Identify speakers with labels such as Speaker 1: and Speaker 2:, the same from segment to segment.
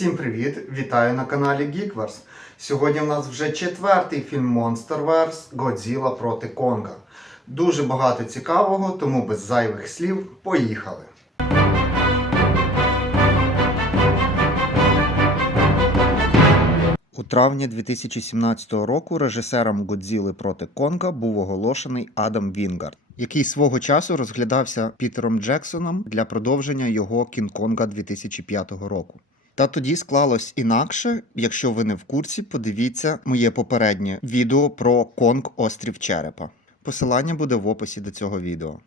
Speaker 1: Всім привіт! Вітаю на каналі Geekverse. Сьогодні в нас вже четвертий фільм Monsterverse Godzilla проти Конга. Дуже багато цікавого, тому без зайвих слів поїхали. У травні 2017 року режисером Годзіли проти Конга був оголошений Адам Вінгард, який свого часу розглядався Пітером Джексоном для продовження його Кінг-Конга 2005 року. Та тоді склалось інакше. Якщо ви не в курсі, подивіться моє попереднє відео про Конг Острів Черепа. Посилання буде в описі до цього відео.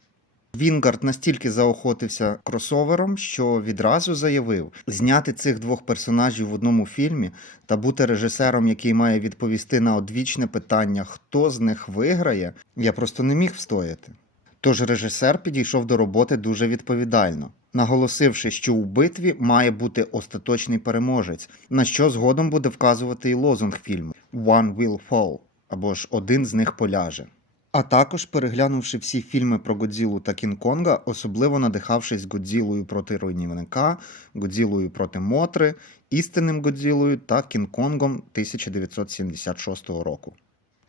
Speaker 1: Вінгард настільки заохотився кросовером, що відразу заявив, зняти цих двох персонажів в одному фільмі та бути режисером, який має відповісти на одвічне питання, хто з них виграє, я просто не міг встояти. Тож режисер підійшов до роботи дуже відповідально, наголосивши, що у битві має бути остаточний переможець, на що згодом буде вказувати і лозунг фільму One will fall або ж один з них поляже. А також, переглянувши всі фільми про Годзілу та Кінг-Конга, особливо надихавшись Годзілою проти руйнівника, Годзілою проти Мотри, істинним Годзілою та Кінг-Конгом 1976 року.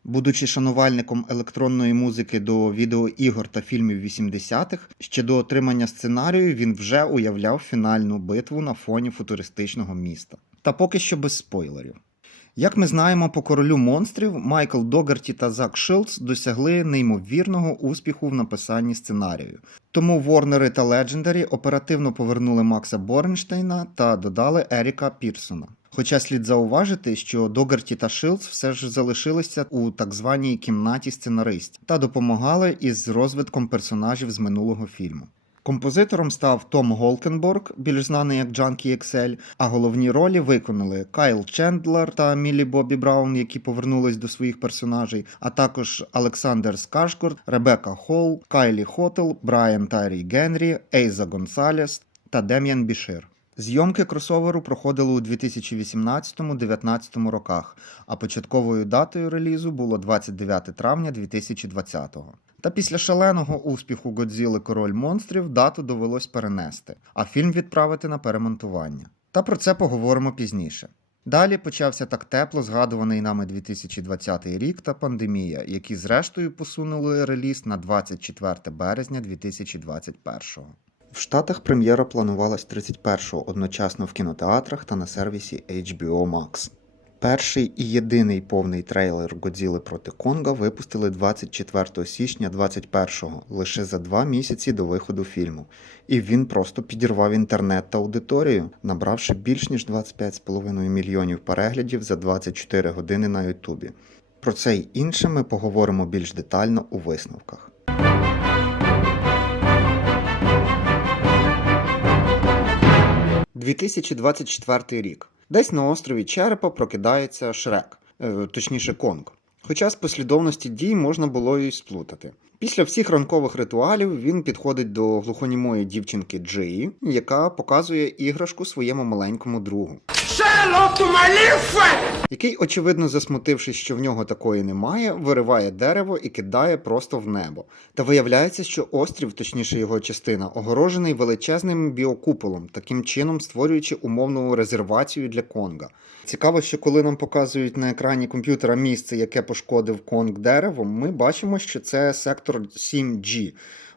Speaker 1: Будучи шанувальником електронної музики до відеоігор та фільмів 80-х, ще до отримання сценарію він вже уявляв фінальну битву на фоні футуристичного міста. Та поки що без спойлерів. Як ми знаємо по королю монстрів, Майкл Догарті та Зак Шилдс досягли неймовірного успіху в написанні сценарію. Тому Warner та Legendary оперативно повернули Макса Борнштейна та додали Еріка Пірсона. Хоча слід зауважити, що Догарті та Шилдс все ж залишилися у так званій кімнаті сценаристів та допомагали із розвитком персонажів з минулого фільму. Композитором став Том Голкенборг, більш знаний як Джанкі Ексель, а головні ролі виконали Кайл Чендлер та Мілі Бобі Браун, які повернулись до своїх персонажей, а також Олександр Скашкорд, Ребека Холл, Кайлі Хотел, Брайан Тайрі Генрі, Ейза Гонсалес та Дем'ян Бішир. Зйомки кросоверу проходили у 2018-2019 роках, а початковою датою релізу було 29 травня 2020-го. Та після шаленого успіху Годзіли Король монстрів дату довелось перенести, а фільм відправити на перемонтування. Та про це поговоримо пізніше. Далі почався так тепло згадуваний нами 2020 рік та пандемія, які зрештою посунули реліз на 24 березня 2021. В Штатах прем'єра планувалась 31-го одночасно в кінотеатрах та на сервісі HBO Max. Перший і єдиний повний трейлер Годзіли проти Конга випустили 24 січня 21-го, лише за два місяці до виходу фільму. І він просто підірвав інтернет та аудиторію, набравши більш ніж 25,5 мільйонів переглядів за 24 години на Ютубі. Про це й інше ми поговоримо більш детально у висновках. – 2024 рік. Десь на острові Черепа прокидається Шрек, е, точніше Конг. Хоча з послідовності дій можна було й сплутати. Після всіх ранкових ритуалів він підходить до глухонімої дівчинки Джиї, яка показує іграшку своєму маленькому другу. Який, очевидно, засмутившись, що в нього такої немає, вириває дерево і кидає просто в небо. Та виявляється, що острів, точніше його частина, огорожений величезним біокуполом, таким чином створюючи умовну резервацію для Конга. Цікаво, що коли нам показують на екрані комп'ютера місце, яке пошкодив Конг деревом, ми бачимо, що це сектор 7G.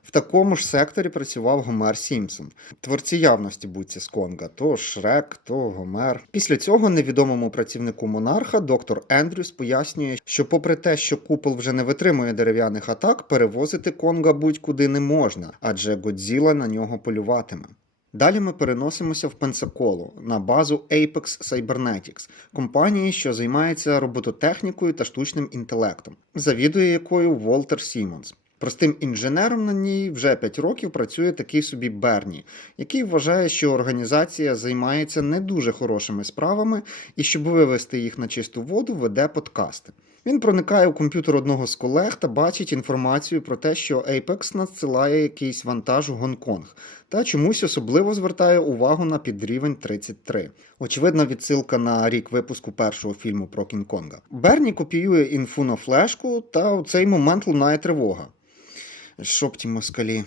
Speaker 1: В такому ж секторі працював Гомер Сімпсон. Творці явності будьте з Конга, то Шрек, то Гомер. Після цього невідомому працівнику монарха доктор Ендрюс пояснює, що, попри те, що купол вже не витримує дерев'яних атак, перевозити Конга будь-куди не можна, адже Годзіла на нього полюватиме. Далі ми переносимося в Пенсаколу на базу Apex Cybernetics, компанії, що займається робототехнікою та штучним інтелектом, завідує якою Волтер Сімонс. Простим інженером на ній вже 5 років працює такий собі Берні, який вважає, що організація займається не дуже хорошими справами і, щоб вивести їх на чисту воду, веде подкасти. Він проникає у комп'ютер одного з колег та бачить інформацію про те, що Apex надсилає якийсь вантаж у Гонконг, та чомусь особливо звертає увагу на підрівень 33. Очевидна відсилка на рік випуску першого фільму про Кінг-Конга. Берні копіює інфу на флешку, та у цей момент лунає тривога. Щоб ті москалі.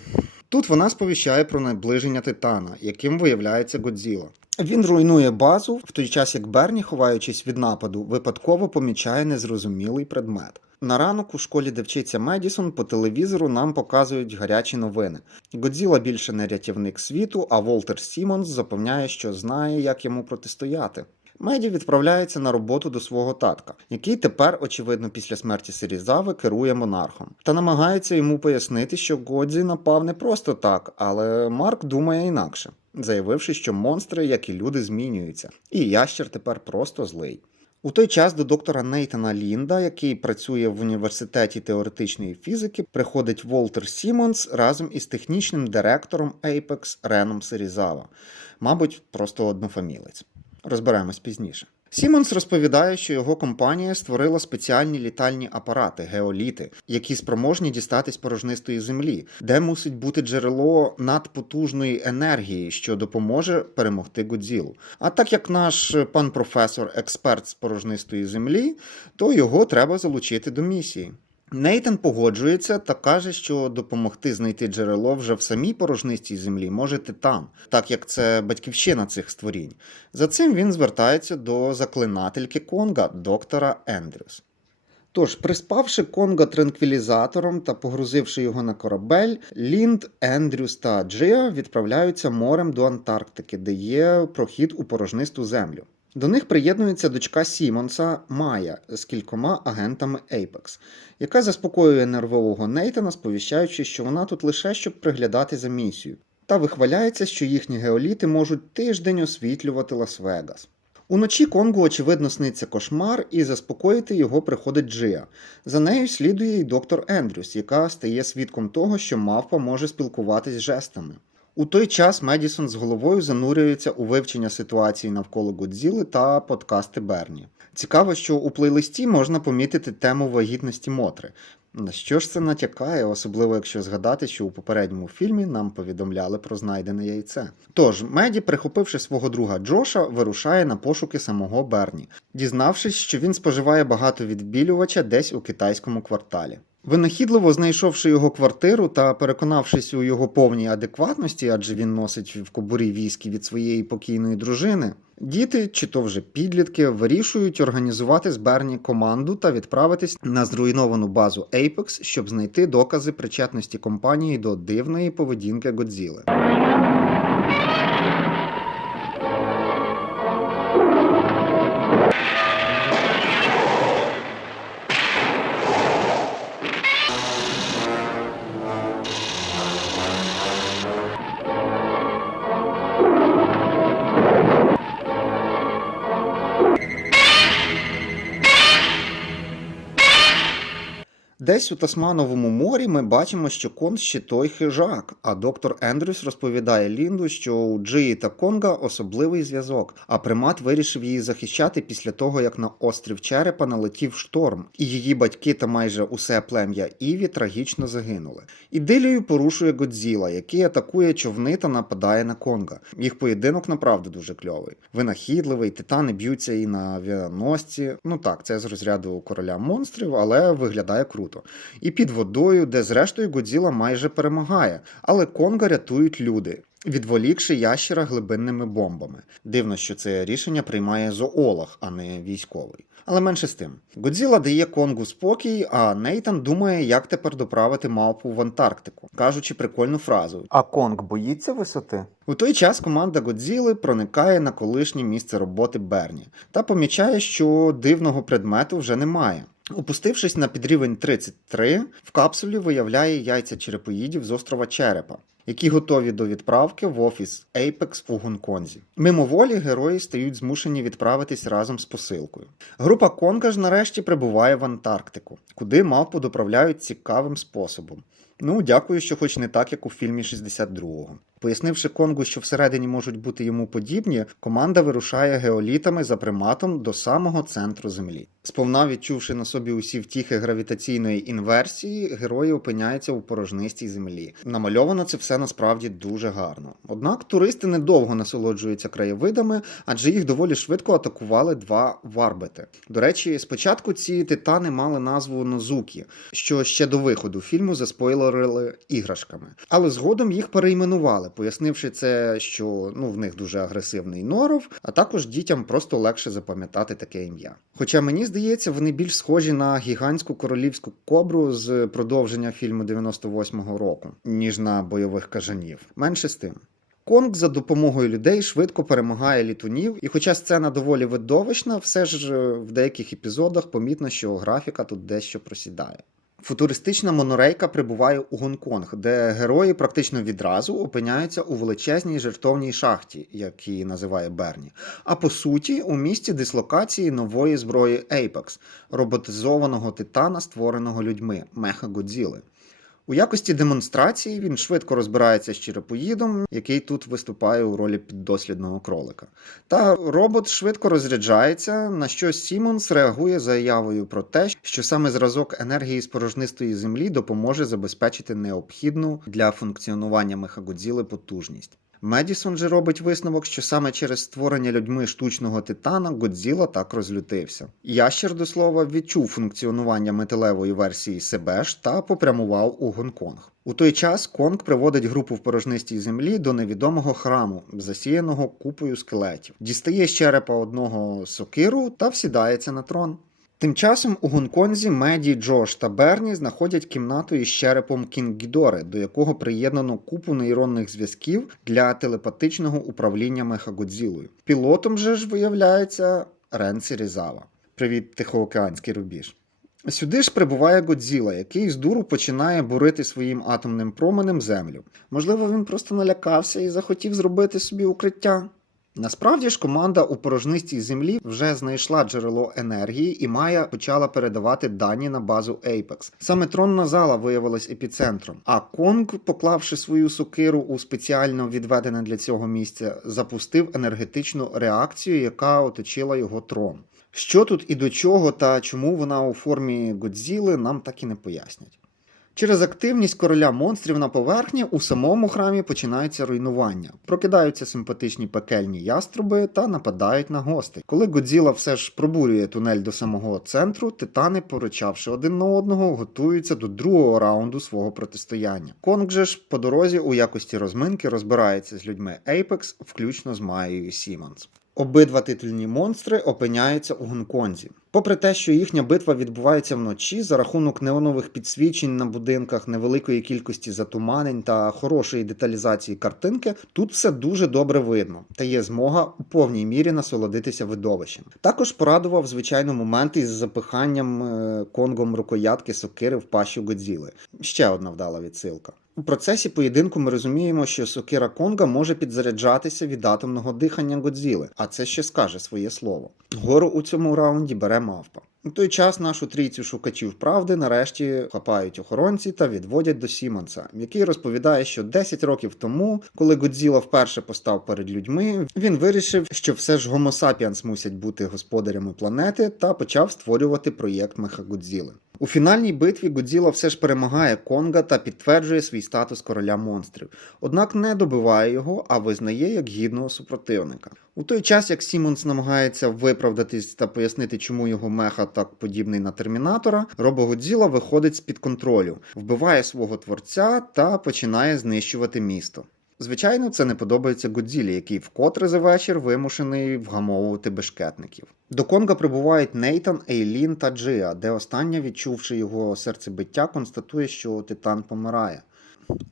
Speaker 1: Тут вона сповіщає про наближення Титана, яким виявляється Годзіла. Він руйнує базу, в той час як Берні, ховаючись від нападу, випадково помічає незрозумілий предмет. На ранок у школі, де вчиться Медісон, по телевізору нам показують гарячі новини. Годзіла більше не рятівник світу, а Волтер Сімонс запевняє, що знає, як йому протистояти. Меді відправляється на роботу до свого татка, який тепер, очевидно, після смерті Сирізави керує монархом, та намагається йому пояснити, що Годзі напав не просто так, але Марк думає інакше, заявивши, що монстри, як і люди, змінюються, і ящер тепер просто злий. У той час до доктора Нейтана Лінда, який працює в університеті теоретичної фізики, приходить Волтер Сімонс разом із технічним директором Apex Реном Серізава, мабуть, просто однофамілець. Розберемось пізніше. Сімонс розповідає, що його компанія створила спеціальні літальні апарати геоліти, які спроможні дістатись порожнистої землі, де мусить бути джерело надпотужної енергії, що допоможе перемогти Годзілу. А так як наш пан професор експерт з порожнистої землі, то його треба залучити до місії. Нейтан погоджується та каже, що допомогти знайти джерело вже в самій порожнистій землі може титан, так як це батьківщина цих створінь. За цим він звертається до заклинательки Конга, доктора Ендрюс. Тож, приспавши Конга транквілізатором та погрузивши його на корабель, Лінд, Ендрюс та Джиа відправляються морем до Антарктики, де є прохід у порожнисту землю. До них приєднується дочка Сімонса Майя з кількома агентами Apex, яка заспокоює нервового Нейтана, сповіщаючи, що вона тут лише щоб приглядати за місію, та вихваляється, що їхні геоліти можуть тиждень освітлювати Лас-Вегас. Уночі Конгу, очевидно, сниться кошмар, і заспокоїти його приходить Джия. За нею слідує й доктор Ендрюс, яка стає свідком того, що мавпа може спілкуватись жестами. У той час Медісон з головою занурюється у вивчення ситуації навколо Годзіли та подкасти Берні. Цікаво, що у плейлисті можна помітити тему вагітності Мотри. На що ж це натякає, особливо якщо згадати, що у попередньому фільмі нам повідомляли про знайдене яйце. Тож, Меді, прихопивши свого друга Джоша, вирушає на пошуки самого Берні, дізнавшись, що він споживає багато відбілювача десь у китайському кварталі. Винахідливо знайшовши його квартиру та переконавшись у його повній адекватності, адже він носить в кобурі віскі від своєї покійної дружини, діти, чи то вже підлітки, вирішують організувати з Берні команду та відправитись на зруйновану базу Apex, щоб знайти докази причетності компанії до дивної поведінки Годзіли. Десь у Тасмановому морі ми бачимо, що Кон ще той хижак, а доктор Ендрюс розповідає Лінду, що у Джиї та Конга особливий зв'язок, а примат вирішив її захищати після того, як на острів Черепа налетів шторм, і її батьки та майже усе плем'я Іві трагічно загинули. Ідилію порушує Годзіла, який атакує човни та нападає на Конга. Їх поєдинок направду дуже кльовий. Винахідливий, титани б'ються і на авіаносці. Ну так, це з розряду короля монстрів, але виглядає круто. І під водою, де зрештою Годзіла майже перемагає, але Конга рятують люди. Відволікши ящера глибинними бомбами. Дивно, що це рішення приймає зоолог, а не військовий. Але менше з тим. Годзіла дає Конгу спокій, а Нейтан думає, як тепер доправити мавпу в Антарктику, кажучи прикольну фразу. А Конг боїться висоти? У той час команда Годзіли проникає на колишнє місце роботи Берні та помічає, що дивного предмету вже немає. Опустившись на підрівень 33, в капсулі виявляє яйця черепоїдів з острова Черепа, які готові до відправки в офіс Apex у Гонконзі. Мимоволі герої стають змушені відправитись разом з посилкою. Група Конга ж нарешті прибуває в Антарктику, куди мавпу доправляють цікавим способом. Ну, дякую, що хоч не так, як у фільмі 62-го. Пояснивши Конгу, що всередині можуть бути йому подібні, команда вирушає геолітами за приматом до самого центру Землі. Сповна відчувши на собі усі втіхи гравітаційної інверсії, герої опиняються у порожнистій землі. Намальовано це все насправді дуже гарно. Однак туристи недовго насолоджуються краєвидами, адже їх доволі швидко атакували два варбити. До речі, спочатку ці титани мали назву Нозукі, що ще до виходу фільму заспойлерили іграшками. Але згодом їх перейменували, пояснивши це, що ну в них дуже агресивний норов, а також дітям просто легше запам'ятати таке ім'я. Хоча мені здається, вони більш схожі на гігантську королівську кобру з продовження фільму 98-го року, ніж на бойових кажанів. Менше з тим. Конг за допомогою людей швидко перемагає літунів, і хоча сцена доволі видовищна, все ж е, в деяких епізодах помітно, що графіка тут дещо просідає. Футуристична монорейка прибуває у Гонконг, де герої практично відразу опиняються у величезній жертовній шахті, як її називає Берні. А по суті, у місті дислокації нової зброї Apex, роботизованого титана, створеного людьми Меха Годзіли. У якості демонстрації він швидко розбирається з черепоїдом, який тут виступає у ролі піддослідного кролика. Та робот швидко розряджається, на що Сімонс реагує заявою про те, що саме зразок енергії з порожнистої землі допоможе забезпечити необхідну для функціонування Мехагодзіли потужність. Медісон же робить висновок, що саме через створення людьми штучного титана Годзіла так розлютився. Ящер до слова відчув функціонування металевої версії себе ж та попрямував у Гонконг. У той час Конг приводить групу в порожнистій землі до невідомого храму, засіяного купою скелетів, дістає з черепа одного сокиру та всідається на трон. Тим часом у Гонконзі Меді, Джош та Берні знаходять кімнату із черепом Кінгідори, до якого приєднано купу нейронних зв'язків для телепатичного управління Мехагодзілою. Пілотом же ж виявляється Рен Сірізава. Привіт, Тихоокеанський рубіж. Сюди ж прибуває Годзіла, який з дуру починає бурити своїм атомним променем землю. Можливо, він просто налякався і захотів зробити собі укриття. Насправді ж команда у порожнистій землі вже знайшла джерело енергії і Майя почала передавати дані на базу Apex. Саме тронна зала виявилась епіцентром. А Конг, поклавши свою сокиру у спеціально відведене для цього місце, запустив енергетичну реакцію, яка оточила його трон. Що тут і до чого, та чому вона у формі Годзіли, нам так і не пояснять. Через активність короля монстрів на поверхні у самому храмі починаються руйнування, прокидаються симпатичні пекельні яструби та нападають на гостей. Коли Годзіла все ж пробурює тунель до самого центру, титани, поручавши один на одного, готуються до другого раунду свого протистояння. Конг же ж по дорозі у якості розминки розбирається з людьми Apex, включно з Маєю Сімонс. Обидва титульні монстри опиняються у Гонконзі. Попри те, що їхня битва відбувається вночі за рахунок неонових підсвічень на будинках, невеликої кількості затуманень та хорошої деталізації картинки, тут все дуже добре видно та є змога у повній мірі насолодитися видовищем. Також порадував звичайно момент із запиханням е, конгом рукоятки сокири в пащу Годзіли. Ще одна вдала відсилка. У процесі поєдинку ми розуміємо, що сокира Конга може підзаряджатися від атомного дихання Годзіли, а це ще скаже своє слово. Гору у цьому раунді бере мавпа. У той час нашу трійцю шукачів правди нарешті хапають охоронці та відводять до Сімонса, який розповідає, що 10 років тому, коли Годзіла вперше постав перед людьми, він вирішив, що все ж sapiens мусять бути господарями планети та почав створювати проєкт Мехагодзіли. У фінальній битві Годзіла все ж перемагає Конга та підтверджує свій статус короля монстрів, однак не добиває його, а визнає як гідного супротивника. У той час, як Сімонс намагається виправдатись та пояснити, чому його меха так подібний на термінатора, Робогодзіла виходить з-під контролю, вбиває свого творця та починає знищувати місто. Звичайно, це не подобається Годзілі, який вкотре за вечір вимушений вгамовувати бешкетників. До Конга прибувають Нейтан, Ейлін та Джиа, де остання, відчувши його серцебиття, констатує, що титан помирає.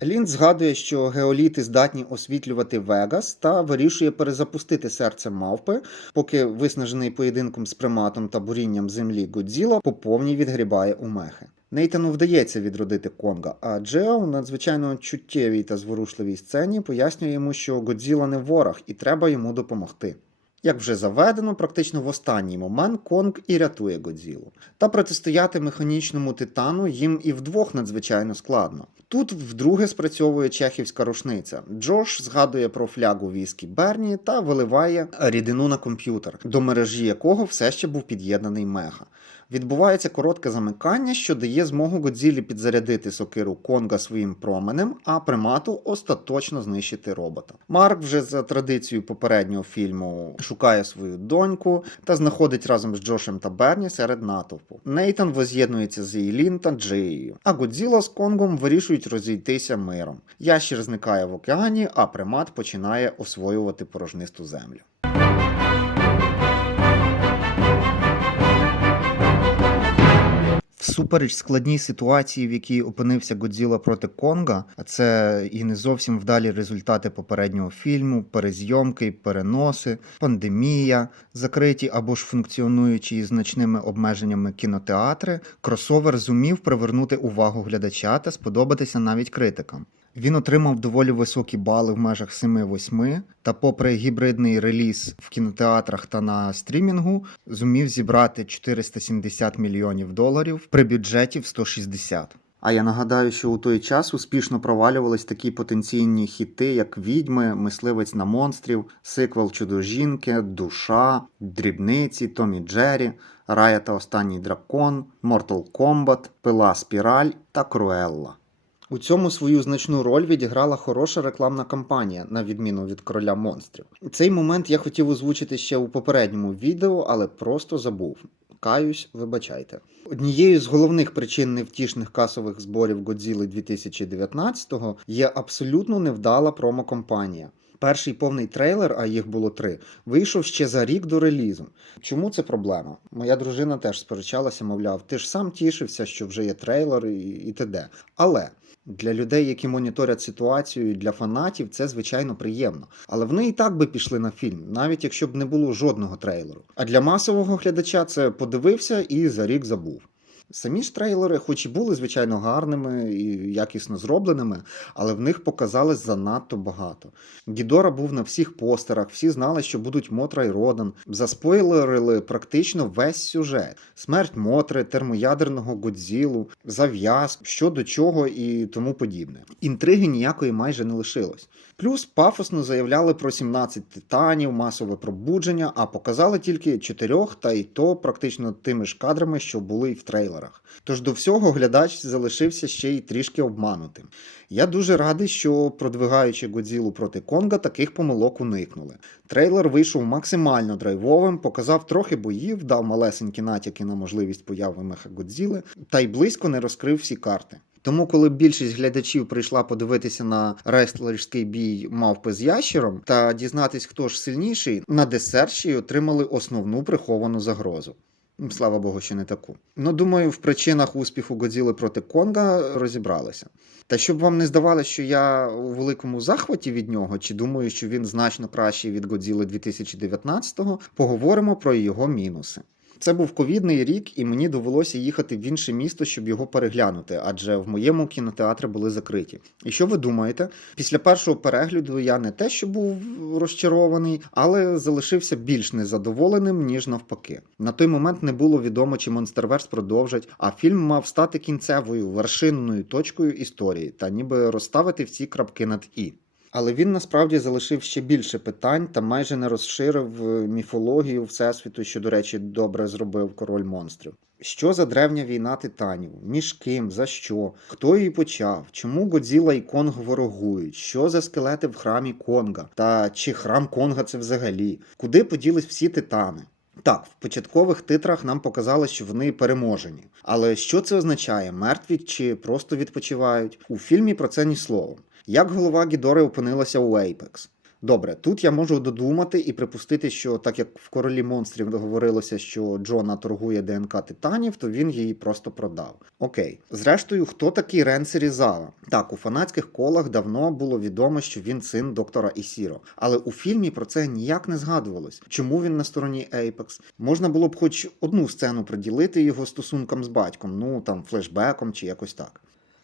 Speaker 1: Лін згадує, що геоліти здатні освітлювати Вегас та вирішує перезапустити серце мавпи, поки виснажений поєдинком з приматом та бурінням землі Годзіла по повній відгрібає у мехи. Нейтану вдається відродити Конга, а Джео у надзвичайно чуттєвій та зворушливій сцені пояснює йому, що Годзіла не ворог і треба йому допомогти. Як вже заведено, практично в останній момент Конг і рятує Годзілу. Та протистояти механічному титану їм і вдвох надзвичайно складно. Тут вдруге спрацьовує чехівська рушниця. Джош згадує про флягу віскі Берні та виливає рідину на комп'ютер, до мережі якого все ще був під'єднаний меха. Відбувається коротке замикання, що дає змогу Годзілі підзарядити сокиру Конга своїм променем, а примату остаточно знищити робота. Марк вже за традицією попереднього фільму шукає свою доньку та знаходить разом з Джошем та Берні серед натовпу. Нейтан воз'єднується з Ейлін та Джеєю, а Годзіла з Конгом вирішують розійтися миром. Ящір зникає в океані, а примат починає освоювати порожнисту землю. Всупереч складній ситуації, в якій опинився Годзіла проти Конга, а це і не зовсім вдалі результати попереднього фільму, перезйомки, переноси, пандемія, закриті або ж функціонуючі із значними обмеженнями кінотеатри, кросовер зумів привернути увагу глядача та сподобатися навіть критикам. Він отримав доволі високі бали в межах 7-8, та, попри гібридний реліз в кінотеатрах та на стрімінгу, зумів зібрати 470 мільйонів доларів при бюджеті в 160. А я нагадаю, що у той час успішно провалювались такі потенційні хіти, як Відьми, Мисливець на монстрів, сиквел Чудо-жінки, Душа, Дрібниці, Томі Джері, Рая та Останній дракон, Mortal Kombat, Пила Спіраль та Круелла. У цьому свою значну роль відіграла хороша рекламна кампанія, на відміну від короля монстрів. Цей момент я хотів озвучити ще у попередньому відео, але просто забув. Каюсь, вибачайте. Однією з головних причин невтішних касових зборів Годзіли 2019-го є абсолютно невдала промокомпанія. Перший повний трейлер, а їх було три, вийшов ще за рік до релізу. Чому це проблема? Моя дружина теж сперечалася, мовляв, ти ж сам тішився, що вже є трейлер і, і т.д. Але для людей, які моніторять ситуацію, і для фанатів, це звичайно приємно. Але вони і так би пішли на фільм, навіть якщо б не було жодного трейлеру. А для масового глядача це подивився і за рік забув. Самі ж трейлери, хоч і були звичайно гарними і якісно зробленими, але в них показалось занадто багато. Гідора був на всіх постерах, всі знали, що будуть Мотра і Родан. Заспойлерили практично весь сюжет: смерть Мотри, термоядерного Годзілу, зав'яз, що до чого і тому подібне. Інтриги ніякої майже не лишилось. Плюс пафосно заявляли про 17 титанів, масове пробудження, а показали тільки чотирьох, та й то практично тими ж кадрами, що були й в трейлерах. Тож до всього глядач залишився ще й трішки обманутим. Я дуже радий, що продвигаючи Годзілу проти Конга, таких помилок уникнули. Трейлер вийшов максимально драйвовим, показав трохи боїв, дав малесенькі натяки на можливість появи Меха Годзіли, та й близько не розкрив всі карти. Тому, коли більшість глядачів прийшла подивитися на рестлерський бій мавпи з ящером та дізнатись, хто ж сильніший, на й отримали основну приховану загрозу. Слава Богу, що не таку. Ну, думаю, в причинах успіху Годзіли проти Конга розібралися. Та щоб вам не здавалося, що я у великому захваті від нього, чи думаю, що він значно кращий від Годзіли 2019-го, поговоримо про його мінуси. Це був ковідний рік, і мені довелося їхати в інше місто, щоб його переглянути, адже в моєму кінотеатрі були закриті. І що ви думаєте? Після першого перегляду я не те, що був розчарований, але залишився більш незадоволеним, ніж навпаки. На той момент не було відомо, чи Monsterverse продовжать, а фільм мав стати кінцевою вершинною точкою історії та ніби розставити всі крапки над і. Але він насправді залишив ще більше питань та майже не розширив е, міфологію Всесвіту, що, до речі, добре зробив король монстрів. Що за древня війна титанів? Між ким? За що? Хто її почав? Чому Годзіла і Конг ворогують? Що за скелети в храмі Конга? Та чи храм Конга це взагалі? Куди поділись всі титани? Так, в початкових титрах нам показали, що вони переможені. Але що це означає? Мертві чи просто відпочивають? У фільмі про це ні словом. Як голова Гідори опинилася у Apex? Добре, тут я можу додумати і припустити, що так як в королі монстрів говорилося, що Джона торгує ДНК титанів, то він її просто продав. Окей. Зрештою, хто такий Рен Серізава? Так, у фанатських колах давно було відомо, що він син доктора Ісіро. Але у фільмі про це ніяк не згадувалось. Чому він на стороні Apex? Можна було б хоч одну сцену приділити його стосункам з батьком, ну там флешбеком чи якось так.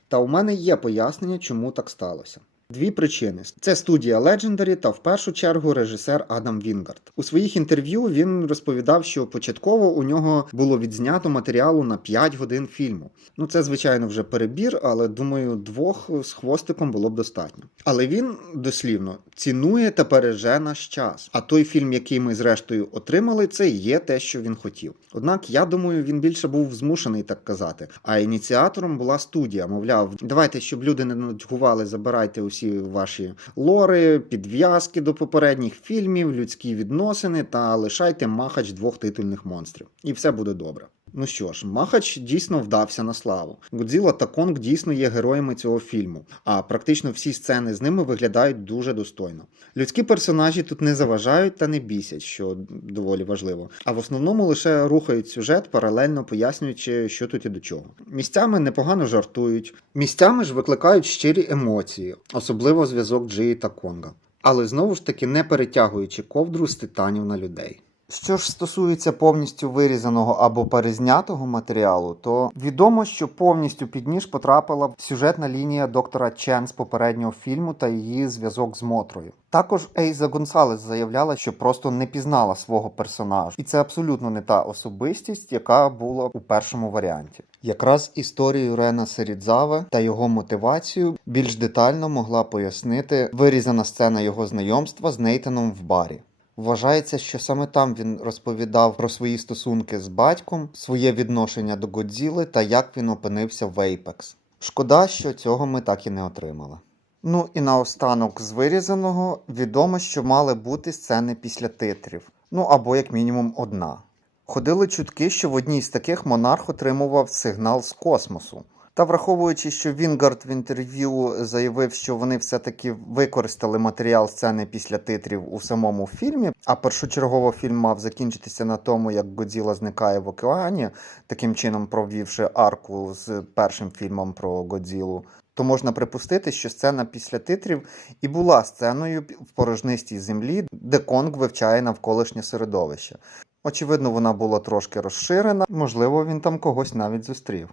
Speaker 1: Та у мене є пояснення, чому так сталося. Дві причини: це студія Legendary та в першу чергу режисер Адам Вінгард. У своїх інтерв'ю він розповідав, що початково у нього було відзнято матеріалу на 5 годин фільму. Ну це звичайно вже перебір, але думаю, двох з хвостиком було б достатньо. Але він дослівно цінує та береже наш час. А той фільм, який ми зрештою отримали, це є те, що він хотів. Однак я думаю, він більше був змушений так казати. А ініціатором була студія. Мовляв, давайте, щоб люди не нудьгували, забирайте усі ваші лори, підв'язки до попередніх фільмів, людські відносини та лишайте махач двох титульних монстрів. І все буде добре. Ну що ж, Махач дійсно вдався на славу. Годзіла та Конг дійсно є героями цього фільму, а практично всі сцени з ними виглядають дуже достойно. Людські персонажі тут не заважають та не бісять, що доволі важливо. А в основному лише рухають сюжет, паралельно пояснюючи, що тут і до чого. Місцями непогано жартують, місцями ж викликають щирі емоції, особливо зв'язок Джиї та Конга. Але знову ж таки не перетягуючи ковдру з титанів на людей. Що ж стосується повністю вирізаного або перезнятого матеріалу, то відомо, що повністю під ніж потрапила сюжетна лінія доктора Чен з попереднього фільму та її зв'язок з Мотрою. Також Ейза Гонсалес заявляла, що просто не пізнала свого персонажа, і це абсолютно не та особистість, яка була у першому варіанті. Якраз історію Рена Серідзаве та його мотивацію більш детально могла пояснити вирізана сцена його знайомства з Нейтаном в барі. Вважається, що саме там він розповідав про свої стосунки з батьком, своє відношення до Годзіли та як він опинився в Apex. Шкода, що цього ми так і не отримали. Ну і наостанок з вирізаного відомо, що мали бути сцени після титрів, ну або як мінімум одна. Ходили чутки, що в одній з таких монарх отримував сигнал з космосу. Та враховуючи, що Вінгард в інтерв'ю заявив, що вони все-таки використали матеріал сцени після титрів у самому фільмі, а першочергово фільм мав закінчитися на тому, як Годзіла зникає в океані, таким чином провівши арку з першим фільмом про Годзілу, то можна припустити, що сцена після титрів і була сценою в порожнистій землі, де Конг вивчає навколишнє середовище. Очевидно, вона була трошки розширена, можливо, він там когось навіть зустрів.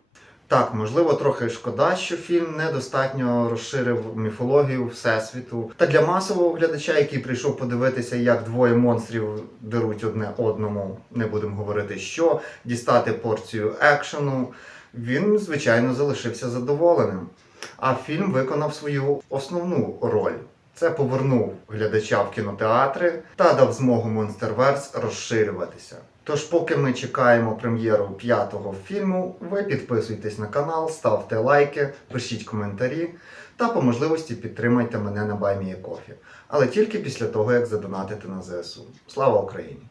Speaker 1: Так, можливо, трохи шкода, що фільм недостатньо розширив міфологію всесвіту. Та для масового глядача, який прийшов подивитися, як двоє монстрів деруть одне одному, не будемо говорити що, дістати порцію екшену, він, звичайно, залишився задоволеним. А фільм виконав свою основну роль. Це повернув глядача в кінотеатри та дав змогу Monsterverse розширюватися. Тож, поки ми чекаємо прем'єру п'ятого фільму, ви підписуйтесь на канал, ставте лайки, пишіть коментарі та по можливості підтримайте мене на BuyMeACoffee. Але тільки після того, як задонатите на ЗСУ. Слава Україні!